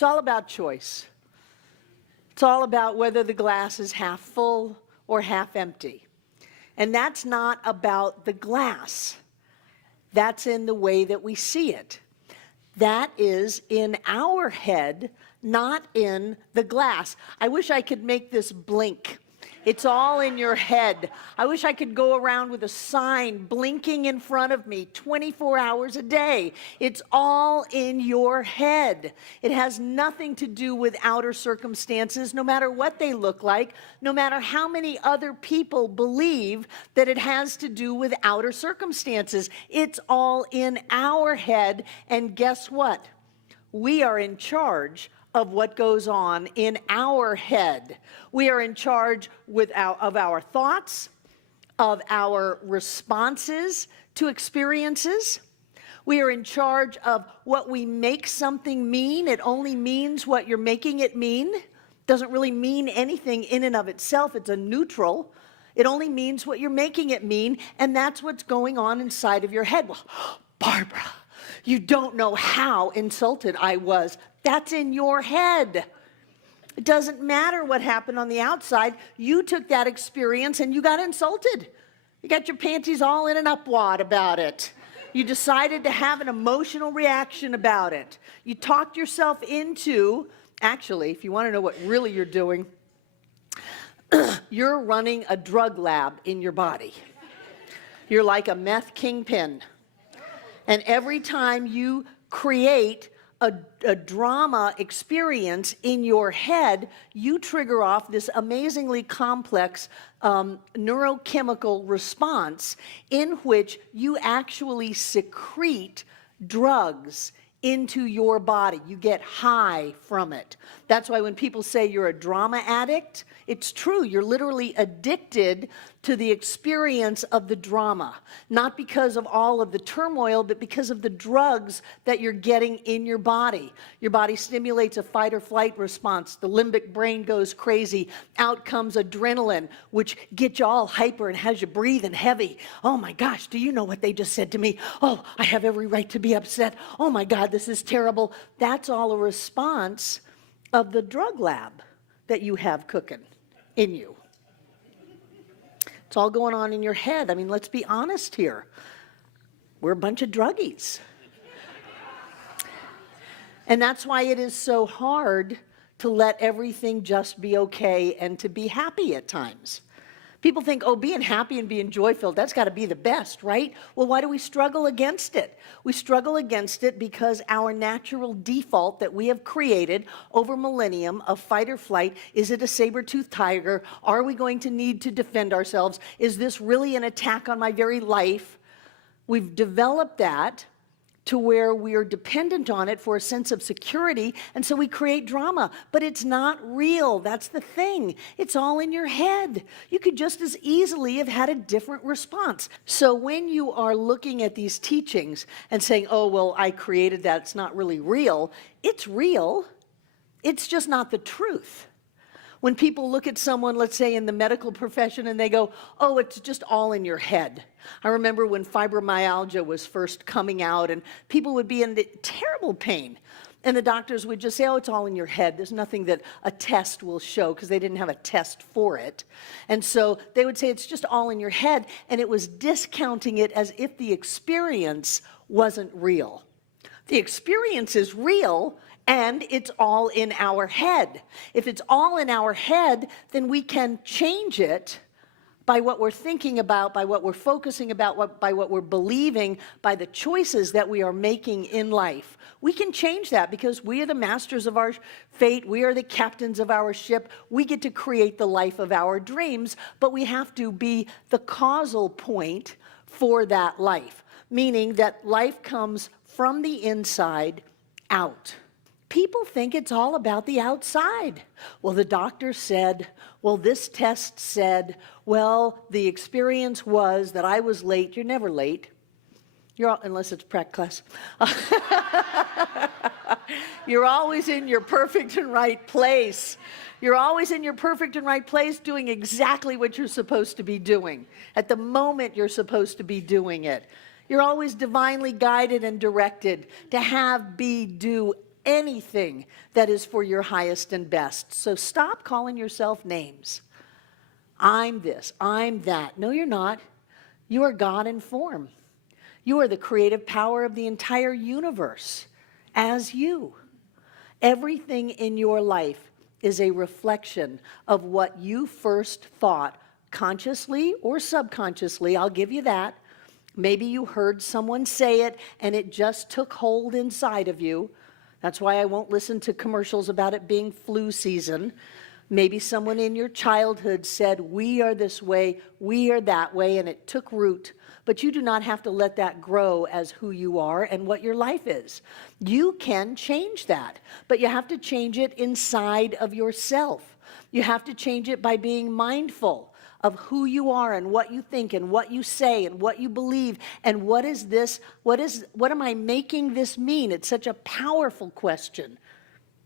It's all about choice. It's all about whether the glass is half full or half empty. And that's not about the glass. That's in the way that we see it. That is in our head, not in the glass. I wish I could make this blink. It's all in your head. I wish I could go around with a sign blinking in front of me 24 hours a day. It's all in your head. It has nothing to do with outer circumstances, no matter what they look like, no matter how many other people believe that it has to do with outer circumstances. It's all in our head, and guess what? We are in charge of what goes on in our head. We are in charge of our thoughts, of our responses to experiences. We are in charge of what we make something mean. It only means what you're making it mean. Doesn't really mean anything in and of itself. It's a neutral. It only means what you're making it mean, and that's what's going on inside of your head. Well, Barbara, you don't know how insulted I was. That's in your head. It doesn't matter what happened on the outside. You took that experience and you got insulted. You got your panties all in an upwad about it. You decided to have an emotional reaction about it. You talked yourself into, actually, if you want to know what really you're doing, you're running a drug lab in your body. You're like a meth kingpin. And every time you create a drama experience in your head, you trigger off this amazingly complex neurochemical response in which you actually secrete drugs into your body. You get high from it. That's why when people say you're a drama addict, it's true. You're literally addicted to the experience of the drama, not because of all of the turmoil, but because of the drugs that you're getting in your body. Your body stimulates a fight or flight response. The limbic brain goes crazy. Out comes adrenaline, which gets you all hyper and has you breathing heavy. Oh my gosh, do you know what they just said to me? Oh, I have every right to be upset. Oh my God, this is terrible. That's all a response of the drug lab that you have cooking in you. It's all going on in your head. I mean, let's be honest here. We're a bunch of druggies. And that's why it is so hard to let everything just be okay and to be happy at times. People think, oh, being happy and being joy-filled, that's got to be the best, right? Well, why do we struggle against it? We struggle against it because our natural default that we have created over millennium of fight or flight, is it a saber-toothed tiger? Are we going to need to defend ourselves? Is this really an attack on my very life? We've developed that to where we're dependent on it for a sense of security, and so we create drama. But it's not real. That's the thing. It's all in your head. You could just as easily have had a different response. So when you are looking at these teachings and saying, oh, well, I created that, it's not really real, it's real. It's just not the truth. When people look at someone, let's say in the medical profession, and they go, oh, it's just all in your head. I remember when fibromyalgia was first coming out, and people would be in terrible pain. And the doctors would just say, oh, it's all in your head. There's nothing that a test will show, because they didn't have a test for it. And so they would say, it's just all in your head. And it was discounting it as if the experience wasn't real. The experience is real, and it's all in our head. If it's all in our head, then we can change it by what we're thinking about, by what we're focusing about, by what we're believing, by the choices that we are making in life. We can change that because we are the masters of our fate. We are the captains of our ship. We get to create the life of our dreams, but we have to be the causal point for that life, meaning that life comes from the inside out. People think it's all about the outside. Well, the doctor said, well, this test said, well, the experience was that I was late. You're never late. Unless it's prac class. You're always in your perfect and right place. You're always in your perfect and right place doing exactly what you're supposed to be doing at the moment you're supposed to be doing it. You're always divinely guided and directed to have, be, do anything that is for your highest and best. So stop calling yourself names. I'm this, I'm that. No, you're not. You are God in form. You are the creative power of the entire universe as you. Everything in your life is a reflection of what you first thought, consciously or subconsciously. I'll give you that. Maybe you heard someone say it and it just took hold inside of you. That's why I won't listen to commercials about it being flu season. Maybe someone in your childhood said, we are this way, we are that way, and it took root. But you do not have to let that grow as who you are and what your life is. You can change that, but you have to change it inside of yourself. You have to change it by being mindful of who you are and what you think and what you say and what you believe and what is this, what am I making this mean? It's such a powerful question.